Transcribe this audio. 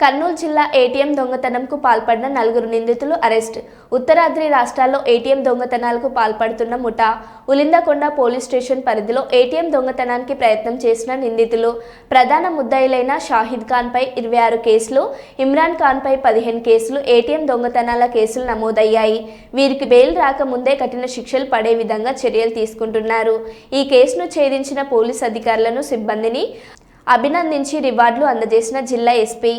కర్నూలు జిల్లా ఏటీఎం దొంగతనంకు పాల్పడిన నలుగురు నిందితులు అరెస్ట్. ఉత్తరాద్రి రాష్ట్రాల్లో ఏటీఎం దొంగతనాలకు పాల్పడుతున్న ముఠా ఉలిందకొండ పోలీస్ స్టేషన్ పరిధిలో ఏటీఎం దొంగతనానికి ప్రయత్నం చేసిన నిందితులు. ప్రధాన ముద్దాయిలైన షాహిద్ ఖాన్పై 26 కేసులు, ఇమ్రాన్ ఖాన్పై 15 కేసులు, ఏటీఎం దొంగతనాల కేసులు నమోదయ్యాయి. వీరికి బెయిల్ రాకముందే కఠిన శిక్షలు పడే విధంగా చర్యలు తీసుకుంటున్నారు. ఈ కేసును ఛేదించిన పోలీస్ అధికారులను, సిబ్బందిని అభినందించి రివార్డులు అందజేసిన జిల్లా ఎస్పీ